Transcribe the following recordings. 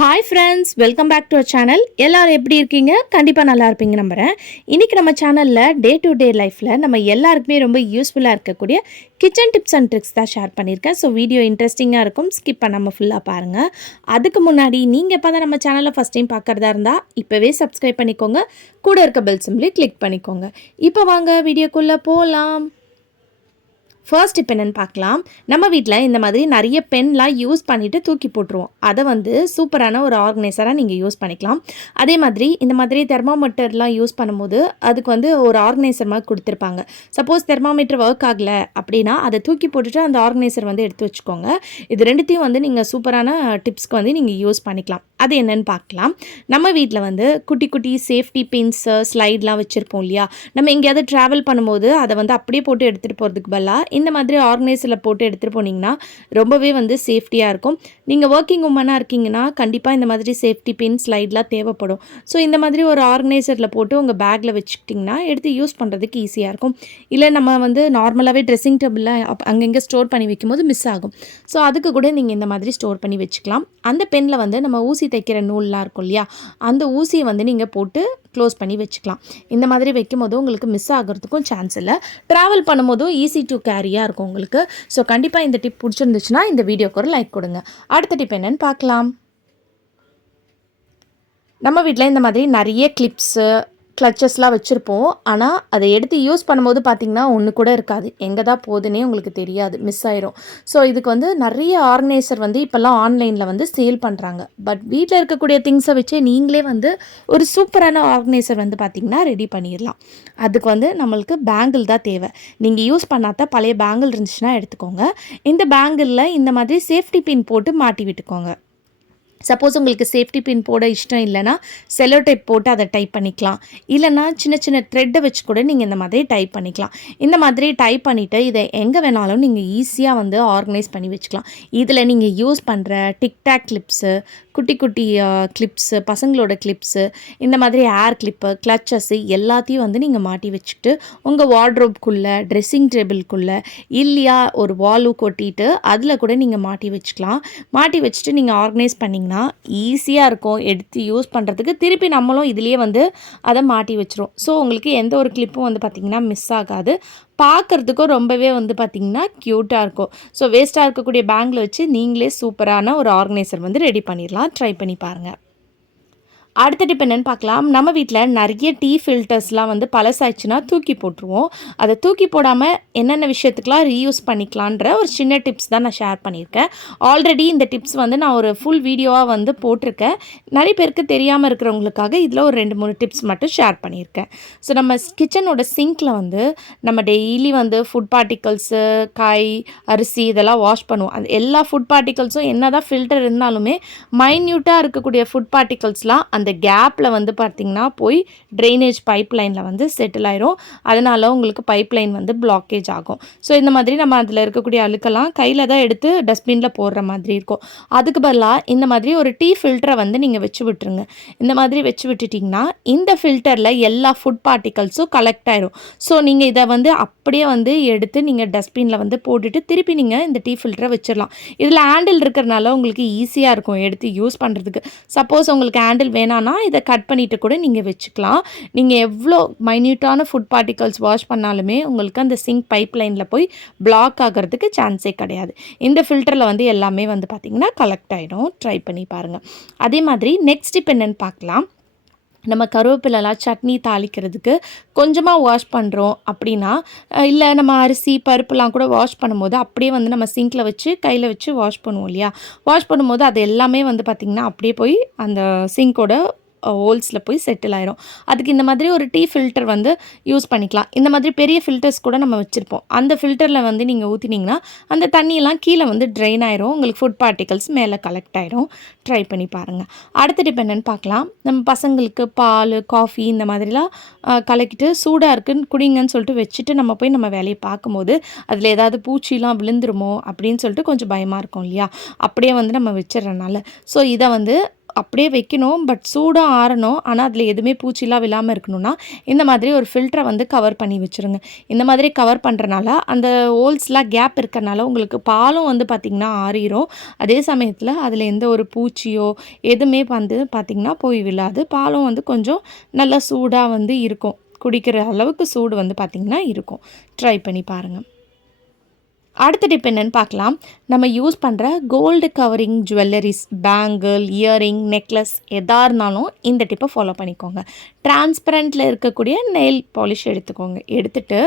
Hi friends, welcome back to our channel. எல்லாரும் எப்படி இருக்கீங்க? கண்டிப்பாக நல்லா இருப்பீங்க நம்புகிறேன். இன்றைக்கி நம்ம சேனலில் டே டு டே லைஃப்பில் நம்ம எல்லாருக்குமே ரொம்ப யூஸ்ஃபுல்லாக இருக்கக்கூடிய கிச்சன் டிப்ஸ் அண்ட் ட்ரிக்ஸ் தான் ஷேர் பண்ணியிருக்கேன். ஸோ வீடியோ இன்ட்ரெஸ்டிங்காக இருக்கும், ஸ்கிப் பண்ணாமல் ஃபுல்லாக பாருங்கள். அதுக்கு முன்னாடி நீங்கள் இப்போ தான் நம்ம சேனலை ஃபஸ்ட் டைம் பார்க்குறதா இருந்தால் இப்போவே சப்ஸ்கிரைப் பண்ணிக்கோங்க. கூட இருக்க பெல் சிம்பிளை கிளிக் பண்ணிக்கோங்க. இப்போ வாங்க வீடியோக்குள்ளே போகலாம். ஃபர்ஸ்ட் இப்போ என்னென்னு பார்க்கலாம். நம்ம வீட்டில் இந்த மாதிரி நிறைய பென்லாம் யூஸ் பண்ணிவிட்டு தூக்கி போட்டுருவோம். அதை வந்து சூப்பரான ஒரு ஆர்கனைசராக நீங்கள் யூஸ் பண்ணிக்கலாம். அதே மாதிரி இந்த மாதிரி தெர்மாமீட்டர்லாம் யூஸ் பண்ணும்போது அதுக்கு வந்து ஒரு ஆர்கனைசர் மாதிரி கொடுத்துருப்பாங்க. சப்போஸ் தெர்மாமீட்டர் ஒர்க் ஆகலை அப்படின்னா அதை தூக்கி போட்டுட்டு அந்த ஆர்கனைசர் வந்து எடுத்து வச்சுக்கோங்க. இது ரெண்டுத்தையும் வந்து நீங்கள் சூப்பரான டிப்ஸ்க்கு வந்து நீங்கள் யூஸ் பண்ணிக்கலாம். அது என்னென்னு பார்க்கலாம். நம்ம வீட்டில் வந்து குட்டி குட்டி சேஃப்டி பின்ஸு ஸ்லைட்லாம் வச்சுருப்போம் இல்லையா? நம்ம எங்கேயாவது ட்ராவல் பண்ணும்போது அதை வந்து அப்படியே போட்டு எடுத்துகிட்டு போகிறதுக்கு பதிலாக இந்த மாதிரி ஆர்கனைசரில் போட்டு எடுத்துகிட்டு போனீங்கன்னா ரொம்பவே வந்து சேஃப்டியாக இருக்கும். நீங்கள் ஒர்க்கிங் உமனாக இருக்கீங்கன்னா கண்டிப்பாக இந்த மாதிரி சேஃப்டி பின் ஸ்லைட்லாம் தேவைப்படும். ஸோ இந்த மாதிரி ஒரு ஆர்கனைசரில் போட்டு உங்கள் பேக்கில் வச்சுக்கிட்டிங்கன்னா எடுத்து யூஸ் பண்ணுறதுக்கு ஈஸியாக இருக்கும். இல்லை நம்ம வந்து நார்மலாகவே ட்ரெஸ்ஸிங் டேபிளில் அங்கங்கே ஸ்டோர் பண்ணி வைக்கும்போது மிஸ் ஆகும். ஸோ அதுக்கு கூட நீங்கள் இந்த மாதிரி ஸ்டோர் பண்ணி வச்சுக்கலாம். அந்த பெனில் வந்து நம்ம ஊசி தைக்கிற நூல்லாம் இருக்கும் இல்லையா? அந்த ஊசியை வந்து நீங்கள் போட்டு க்ளோஸ் பண்ணி வச்சுக்கலாம். இந்த மாதிரி வைக்கும்போது உங்களுக்கு மிஸ் ஆகிறதுக்கும் சான்ஸ் இல்லை. ட்ராவல் பண்ணும்போதும் ஈஸி டு கேரியாக இருக்கும் உங்களுக்கு. ஸோ கண்டிப்பாக இந்த டிப் பிடிச்சிருந்துச்சுன்னா இந்த வீடியோக்கு ஒரு லைக் கொடுங்க. அடுத்த டிப் என்னன்னு பார்க்கலாம். நம்ம வீட்டில் இந்த மாதிரி நிறைய கிளிப்ஸு கிளச்சஸ்லாம் வச்சுருப்போம். ஆனால் அதை எடுத்து யூஸ் பண்ணும்போது பார்த்திங்கன்னா ஒன்று கூட இருக்காது. எங்கே தான் போகுதுன்னே உங்களுக்கு தெரியாது, மிஸ் ஆயிரும். ஸோ இதுக்கு வந்து நிறைய ஆர்கனைசர் வந்து இப்போல்லாம் ஆன்லைனில் வந்து சேல் பண்ணுறாங்க. பட் வீட்டில் இருக்கக்கூடிய திங்ஸை வச்சே நீங்களே வந்து ஒரு சூப்பரான ஆர்கனைசர் வந்து பார்த்திங்கன்னா ரெடி பண்ணிடலாம். அதுக்கு வந்து நம்மளுக்கு பேங்கிள் தான் தேவை. நீங்கள் யூஸ் பண்ணாத பழைய பேங்கிள் இருந்துச்சுன்னா எடுத்துக்கோங்க. இந்த பேங்கிளில் இந்த மாதிரி சேஃப்டி பின் போட்டு மாட்டி விட்டுக்கோங்க. சப்போஸ் உங்களுக்கு சேஃப்டி பின் போட இஷ்டம் இல்லைன்னா செல்லோ டைப் போட்டு அதை டைப் பண்ணிக்கலாம். இல்லைனா சின்ன சின்ன த்ரெட்டை வச்சு கூட நீங்கள் இந்த மாதிரி டைப் பண்ணிக்கலாம். இந்த மாதிரி டைப் பண்ணிவிட்டு இதை எங்கே வேணாலும் நீங்கள் ஈஸியாக வந்து ஆர்கனைஸ் பண்ணி வச்சுக்கலாம். இதில் நீங்கள் யூஸ் பண்ணுற டிக்டாக் கிளிப்ஸு, குட்டி குட்டி கிளிப்ஸு, பசங்களோட கிளிப்ஸு, இந்த மாதிரி ஏர் கிளிப்பு, கிளச்சஸ்ஸு எல்லாத்தையும் வந்து நீங்கள் மாட்டி வச்சுக்கிட்டு உங்கள் வார்ட்ரோப்குள்ளே, ட்ரெஸ்ஸிங் டேபிள்குள்ளே இல்லையா ஒரு வாலு கொட்டிட்டு அதில் கூட நீங்கள் மாட்டி வச்சுக்கலாம். மாட்டி வச்சுட்டு நீங்கள் ஆர்கனைஸ் பண்ணிங்கன்னா ஈஸியாக இருக்கும் எடுத்து யூஸ் பண்ணுறதுக்கு. திருப்பி நம்மளும் இதுலேயே வந்து அதை மாட்டி வச்சிரும். ஸோ உங்களுக்கு எந்த ஒரு கிளிப்பும் வந்து பார்த்திங்கன்னா மிஸ் ஆகாது. பார்க்குறதுக்கும் ரொம்பவே வந்து பார்த்திங்கன்னா க்யூட்டாக இருக்கும். ஸோ வேஸ்ட்டாக இருக்கக்கூடிய பேங்கில் வச்சு நீங்களே சூப்பரான ஒரு ஆர்கனைசர் வந்து ரெடி பண்ணிடலாம். ட்ரை பண்ணி பாருங்கள். அடுத்த டிப் என்னென்னு பார்க்கலாம். நம்ம வீட்டில் நிறைய டீ ஃபில்டர்ஸ்லாம் வந்து பழசாயிடுச்சுன்னா தூக்கி போட்டுருவோம். அதை தூக்கி போடாமல் என்னென்ன விஷயத்துக்கெலாம் ரீயூஸ் பண்ணிக்கலான்ற ஒரு சின்ன டிப்ஸ் தான் நான் ஷேர் பண்ணியிருக்கேன். ஆல்ரெடி இந்த டிப்ஸ் வந்து நான் ஒரு ஃபுல் வீடியோவாக வந்து போட்டிருக்கேன். நிறைய பேருக்கு தெரியாமல் இருக்கிறவங்களுக்காக இதில் ஒரு 2-3 டிப்ஸ் மட்டும் ஷேர் பண்ணியிருக்கேன். ஸோ நம்ம கிச்சனோட சிங்க்கில் வந்து நம்ம டெய்லி வந்து ஃபுட் பார்ட்டிகல்ஸு, காய், அரிசி இதெல்லாம் வாஷ் பண்ணுவோம். அந்த எல்லா ஃபுட் பார்ட்டிகல்ஸும் என்ன தான் ஃபில்டர் இருந்தாலுமே மைன்யூட்டாக இருக்கக்கூடிய ஃபுட் பார்ட்டிகல்ஸ்லாம் அந்த கேப்பில் வந்து பார்த்திங்கன்னா போய் ட்ரைனேஜ் பைப் லைனில் வந்து செட்டில் ஆயிரும். அதனால் உங்களுக்கு பைப் லைன் வந்து பிளாக்கேஜ் ஆகும். ஸோ இந்த மாதிரி நம்ம அதில் இருக்கக்கூடிய அழுக்கெல்லாம் கையில் தான் எடுத்து டஸ்ட்பினில் போடுற மாதிரி இருக்கும். அதுக்கு பதிலாக இந்த மாதிரி ஒரு டீ ஃபில்டரை வந்து நீங்கள் வச்சு விட்டுருங்க. இந்த மாதிரி வச்சு விட்டுட்டிங்கன்னா இந்த ஃபில்டரில் எல்லா ஃபுட் பார்ட்டிகல்ஸும் கலெக்ட் ஆயிரும். ஸோ நீங்கள் இதை வந்து அப்படியே வந்து எடுத்து நீங்கள் டஸ்ட்பினில் வந்து போட்டுட்டு திருப்பி நீங்கள் இந்த டீ ஃபில்டரை வச்சிடலாம். இதில் ஹேண்டில் இருக்கிறனால உங்களுக்கு ஈஸியாக இருக்கும் எடுத்து யூஸ் பண்ணுறதுக்கு. சப்போஸ் உங்களுக்கு ஹேண்டில் வேணான்னா இதை கட் பண்ணிவிட்டு கூட நீங்கள் வச்சுக்கலாம். நீங்கள் எவ்வளோ மைன்யூட்டான ஃபுட் பார்ட்டிகல்ஸ் வாஷ் பண்ணாலுமே உங்களுக்கு அந்த சிங்க் பைப் லைனில் போய் பிளாக் ஆகிறதுக்கு சான்ஸே கிடையாது. இந்த ஃபில்டரில் வந்து எல்லாமே வந்து பார்த்திங்கன்னா கலெக்ட் ஆகிடும். ட்ரை பண்ணி பாருங்கள். அதே மாதிரி நெக்ஸ்ட் இப்போ என்னென்னு பார்க்கலாம். நம்ம கருவேப்பிலலாம் சட்னி தாளிக்கிறதுக்கு கொஞ்சமாக வாஷ் பண்ணுறோம் அப்படின்னா, இல்லை நம்ம அரிசி பருப்புலாம் கூட வாஷ் பண்ணும்போது அப்படியே வந்து நம்ம சிங்கில் வச்சு கையில் வச்சு வாஷ் பண்ணுவோம் இல்லையா? வாஷ் பண்ணும்போது அது எல்லாமே வந்து பார்த்திங்கன்னா அப்படியே போய் அந்த சிங்கோட ஹோல்ஸில் போய் செட்டில் ஆயிரும். அதுக்கு இந்த மாதிரி ஒரு டீ ஃபில்டர் வந்து யூஸ் பண்ணிக்கலாம். இந்த மாதிரி பெரிய ஃபில்டர்ஸ் கூட நம்ம வச்சுருப்போம். அந்த ஃபில்டரில் வந்து நீங்கள் ஊற்றினீங்கன்னா அந்த தண்ணியெல்லாம் கீழே வந்து ட்ரெயின் ஆயிரும். உங்களுக்கு ஃபுட் பார்ட்டிகல்ஸ் மேலே கலெக்ட் ஆயிரும். ட்ரை பண்ணி பாருங்கள். அடுத்த டிப் என்னென்னு பார்க்கலாம். நம்ம பசங்களுக்கு பால், காஃபி இந்த மாதிரிலாம் கலக்கிட்டு சூடாக இருக்குன்னு குடிங்கன்னு சொல்லிட்டு வச்சுட்டு நம்ம போய் நம்ம வேலையை பார்க்கும்போது அதில் ஏதாவது பூச்சிலாம் விழுந்துருமோ அப்படின்னு சொல்லிட்டு கொஞ்சம் பயமாக இருக்கும் இல்லையா? அப்படியே வந்து நம்ம வச்சிடறனால. ஸோ இதை வந்து அப்படியே வைக்கணும். பட் சூடா ஆறணும். ஆனால் அதில் எதுவுமே பூச்சிலாம் விழாமல் இருக்கணும்னா இந்த மாதிரி ஒரு ஃபில்டரை வந்து கவர் பண்ணி வச்சுருங்க. இந்த மாதிரி கவர் பண்ணுறனால அந்த ஹோல்ஸ்லாம் கேப் இருக்கறனால உங்களுக்கு பாலும் வந்து பார்த்திங்கன்னா ஆறிரும். அதே சமயத்தில் அதில் எந்த ஒரு பூச்சியோ எதுவுமே வந்து பார்த்திங்கன்னா போய் விழாது. பாலும் வந்து கொஞ்சம் நல்லா சூடாக வந்து இருக்கும். குடிக்கிற அளவுக்கு சூடு வந்து பார்த்திங்கன்னா இருக்கும். ட்ரை பண்ணி பாருங்கள். அடுத்த டிப் என்னன்னு பார்க்கலாம். நம்ம யூஸ் பண்ணுற gold covering jewelleries, bangle, earring, necklace எதா இருந்தாலும் இந்த டிப்பை ஃபாலோ பண்ணிக்கோங்க. டிரான்ஸ்பரண்ட்டில் இருக்கக்கூடிய நெயில் பாலிஷ் எடுத்துக்கோங்க. எடுத்துகிட்டு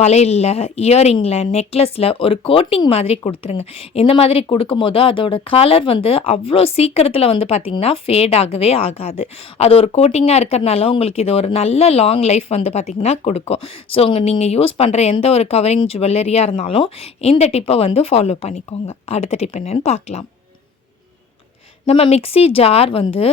வளையலில், இயரிங்கில், நெக்லஸில் ஒரு கோட்டிங் மாதிரி கொடுத்துருங்க. இந்த மாதிரி கொடுக்கும்போது அதோட கலர் வந்து அவ்வளோ சீக்கிரத்தில் வந்து பார்த்திங்கன்னா ஃபேட் ஆகவே ஆகாது. அது ஒரு கோட்டிங்காக இருக்கிறனால உங்களுக்கு இது ஒரு நல்ல லாங் லைஃப் வந்து பார்த்திங்கன்னா கொடுக்கும். ஸோ நீங்கள் யூஸ் பண்ணுற எந்த ஒரு கவரிங் ஜுவல்லரியாக இருந்தாலும் இந்த டிப்பை வந்து ஃபாலோ பண்ணிக்கோங்க. அடுத்த டிப் என்னன்னு பார்க்கலாம். நம்ம மிக்ஸி ஜார் வந்து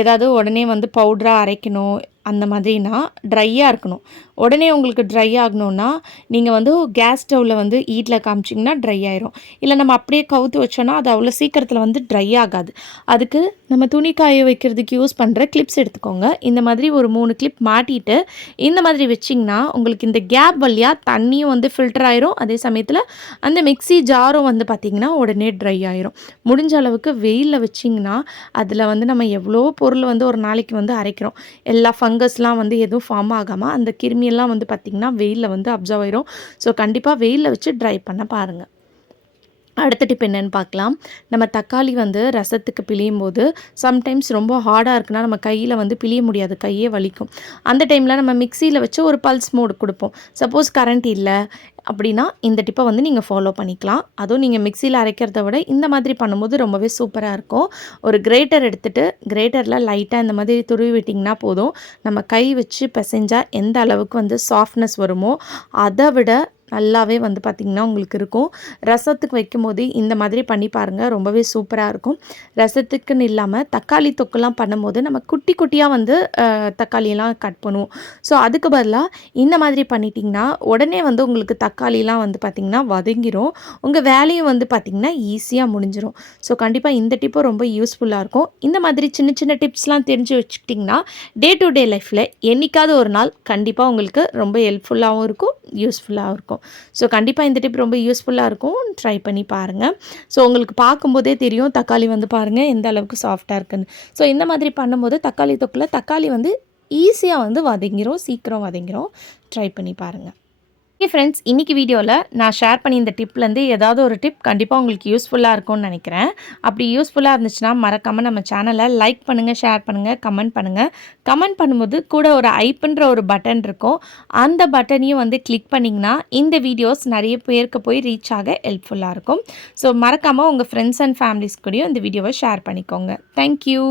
ஏதாவது உடனே வந்து பவுடராக அரைக்கணும் அந்த மாதிரினா ட்ரையாக இருக்கணும். உடனே உங்களுக்கு ட்ரை ஆகணுன்னா நீங்கள் வந்து கேஸ் ஸ்டவ்வில் வந்து ஹீட்டில் காமிச்சிங்கன்னா ட்ரை ஆயிரும். இல்லை நம்ம அப்படியே கவுத்து வச்சோன்னா அது அவ்வளோ சீக்கிரத்தில் வந்து ட்ரை ஆகாது. அதுக்கு நம்ம துணி காய வைக்கிறதுக்கு யூஸ் பண்ணுற கிளிப்ஸ் எடுத்துக்கோங்க. இந்த மாதிரி ஒரு 3 கிளிப் மாட்டிட்டு இந்த மாதிரி வச்சிங்கன்னா உங்களுக்கு இந்த கேப் வழியாக தண்ணியும் வந்து ஃபில்டர் ஆயிரும். அதே சமயத்தில் அந்த மிக்ஸி ஜாரும் வந்து பார்த்திங்கன்னா உடனே ட்ரை ஆயிரும். முடிஞ்ச அளவுக்கு வெயிலில் வச்சிங்கன்னா அதில் வந்து நம்ம எவ்வளோ பொருள் வந்து ஒரு நாளைக்கு வந்து அரைக்கிறோம். எல்லா ஃபங்கஸ்லாம் வந்து எதுவும் ஃபார்ம் ஆகாமல் அந்த கிருமியெல்லாம் வந்து பார்த்திங்கன்னா வெயிலில் வந்து அப்சர்வ் ஆயிரும். ஸோ கண்டிப்பாக வெயிலில் வச்சு ட்ரை பண்ண பாருங்கள். அடுத்த டிப் என்னென்னு பார்க்கலாம். நம்ம தக்காளி வந்து ரசத்துக்கு பிழியும் போது சம்டைம்ஸ் ரொம்ப ஹார்டாக இருக்குன்னா நம்ம கையில் வந்து பிழிய முடியாது, கையே வலிக்கும். அந்த டைமில் நம்ம மிக்சியில் வச்சு ஒரு பல்ஸ் மோடு கொடுப்போம். சப்போஸ் கரண்ட் இல்லை அப்படின்னா இந்த டிப்பை வந்து நீங்கள் ஃபாலோ பண்ணிக்கலாம். அதுவும் நீங்கள் மிக்சியில் அரைக்கிறத விட இந்த மாதிரி பண்ணும்போது ரொம்பவே சூப்பராக இருக்கும். ஒரு கிரேட்டர் எடுத்துகிட்டு கிரேட்டரில் லைட்டாக இந்த மாதிரி துருவி விட்டிங்கன்னா போதும். நம்ம கை வச்சு பிசைஞ்சால் எந்த அளவுக்கு வந்து சாஃப்ட்னஸ் வருமோ அதை விட நல்லாவே வந்து பார்த்திங்கன்னா உங்களுக்கு இருக்கும். ரசத்துக்கு வைக்கும்போது இந்த மாதிரி பண்ணி பாருங்கள், ரொம்பவே சூப்பராக இருக்கும். ரசத்துக்குன்னு இல்லாமல் தக்காளி தொக்குலாம் பண்ணும்போது நம்ம குட்டி குட்டியாக வந்து தக்காளியெல்லாம் கட் பண்ணுவோம். ஸோ அதுக்கு பதிலாக இந்த மாதிரி பண்ணிட்டிங்கன்னா உடனே வந்து உங்களுக்கு தக்காளிலாம் வந்து பார்த்திங்கன்னா வதங்கிரும். உங்கள் வேலையும் வந்து பார்த்திங்கன்னா ஈஸியாக முடிஞ்சிடும். ஸோ கண்டிப்பாக இந்த டிப்பும் ரொம்ப யூஸ்ஃபுல்லாக இருக்கும். இந்த மாதிரி சின்ன சின்ன டிப்ஸ்லாம் தெரிஞ்சு வச்சுக்கிட்டிங்கன்னா டே டு டே லைஃப்பில் என்றைக்காவது ஒரு நாள் கண்டிப்பாக உங்களுக்கு ரொம்ப ஹெல்ப்ஃபுல்லாகவும் இருக்கும், யூஸ்ஃபுல்லாகவும் இருக்கும். ஸோ கண்டிப்பாக இந்த டிப் ரொம்ப யூஸ்ஃபுல்லாக இருக்கும். ட்ரை பண்ணி பாருங்கள். ஸோ உங்களுக்கு பார்க்கும்போதே தெரியும் தக்காளி வந்து பாருங்கள் எந்த அளவுக்கு சாஃப்டாக இருக்குன்னு. ஸோ இந்த மாதிரி பண்ணும்போது தக்காளி தொக்கில் தக்காளி வந்து ஈஸியாக வந்து வதங்கிரும், சீக்கிரம் வதங்கிரும். ட்ரை பண்ணி பாருங்கள். ஓகே ஃப்ரெண்ட்ஸ், இன்றைக்கி வீடியோவில் நான் ஷேர் பண்ணி இந்த டிப்லேருந்து ஏதாவது ஒரு டிப் கண்டிப்பாக உங்களுக்கு யூஸ்ஃபுல்லாக இருக்கும்னு நினைக்கிறேன். அப்படி யூஸ்ஃபுல்லாக இருந்துச்சுன்னா மறக்காமல் நம்ம சேனலை லைக் பண்ணுங்கள், ஷேர் பண்ணுங்கள், கமெண்ட் பண்ணுங்கள். கமெண்ட் பண்ணும்போது கூட ஒரு ஐப்புன்ற ஒரு பட்டன் இருக்கும். அந்த பட்டனையும் வந்து கிளிக் பண்ணிங்கன்னா இந்த வீடியோஸ் நிறைய பேருக்கு போய் ரீச் ஆக ஹெல்ப்ஃபுல்லாக இருக்கும். ஸோ மறக்காமல் உங்கள் ஃப்ரெண்ட்ஸ் அண்ட் ஃபேமிலிஸ் கூடயும் இந்த வீடியோவை ஷேர் பண்ணிக்கோங்க. தேங்க்யூ.